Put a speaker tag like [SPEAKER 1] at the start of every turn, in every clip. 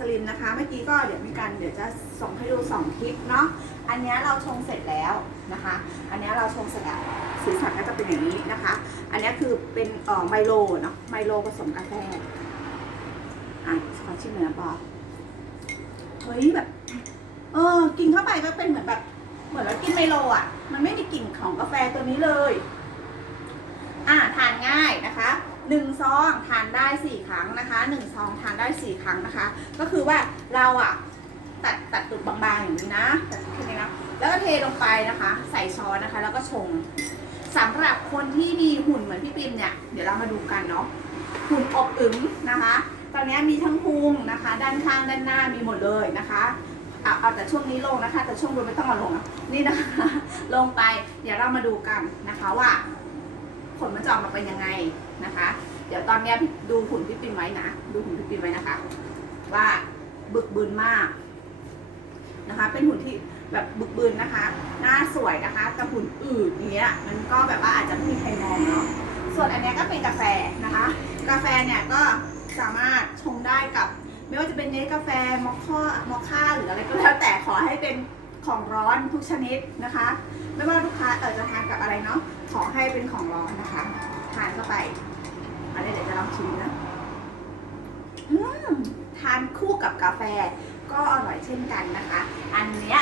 [SPEAKER 1] สลิมนะคะ เมื่อกี้ก็เดี๋ยวมีการเดี๋ยวจะส่งให้ดูสองคลิปเนาะ อันนี้เราชงเสร็จแล้วนะคะ อันนี้เราชงเสร็จแล้วสีสันก็จะเป็นอย่างนี้นะคะ อันนี้คือเป็นเอ่อไมโลเนาะ ไมโลผสมกาแฟ อะขอชิมหน่อยนะปอเฮ้ยแบบ เออ กินเข้าไปก็เป็นเหมือนแบบ เหมือนเรากินไมโลอะ มันไม่มีกลิ่นของกาแฟตัวนี้เลย อ่าทาน 1ซองทานได้ 4 ครั้งนะคะ1ซองทานได้ 4 ครั้งนะคะ ก็คือว่าเราอะตัดตัดตุดบางๆอย่างนี้นะตัดแค่นี้นะแล้วก็เทลงไปนะคะ ใส่ช้อนนะคะ แล้วก็ชงสำหรับคนที่มีหุ่นเหมือนพี่ปิมเนี่ยเดี๋ยวเรามาดูกันเนาะหุ่นอบอึมนะคะ ตอนนี้มีทั้งพุงนะคะ ด้านข้างด้านหน้ามีหมดเลยนะคะเอาเอาแต่ช่วงนี้ลงนะคะ แต่ช่วงบนไม่ต้องมาลงนี่นะคะลงไปเดี๋ยวเรามาดูกันนะคะว่าผลมันจะออกมาเป็นยังไงนะคะ เดี๋ยวตอนนี้พี่ดูหุ่นพี่ปิมไว้นะ ดูหุ่นพี่ปิมไว้นะคะ ว่าบึกบึนมากนะคะ เป็นหุ่นที่แบบบึกบึนนะคะ หน้าสวยนะคะแต่หุ่นอืดอย่างเงี้ย มันก็แบบว่าอาจจะไม่มีใครมองเนาะ ส่วนอันนี้ก็เป็นกาแฟนะคะ กาแฟเนี่ยก็สามารถชงได้กับ ไม่ว่าจะเป็นเนสกาแฟมอคค่ามอคค่าหรืออะไรก็แล้วแต่ขอให้เป็นของร้อนทุกชนิดนะคะ ไม่ว่าลูกค้าเออจะทานกับอะไรเนาะขอให้เป็นของร้อนนะคะ ทานเข้าไปอันนี้เดี๋ยวจะลองชิมนะอืมทาน คู่กับกาแฟก็อร่อยเช่นกันนะคะ อันเนี้ย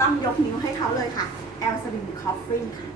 [SPEAKER 1] ต้องยกนิ้วให้เขาเลยค่ะแอลสลิมคอฟฟี่ค่ะ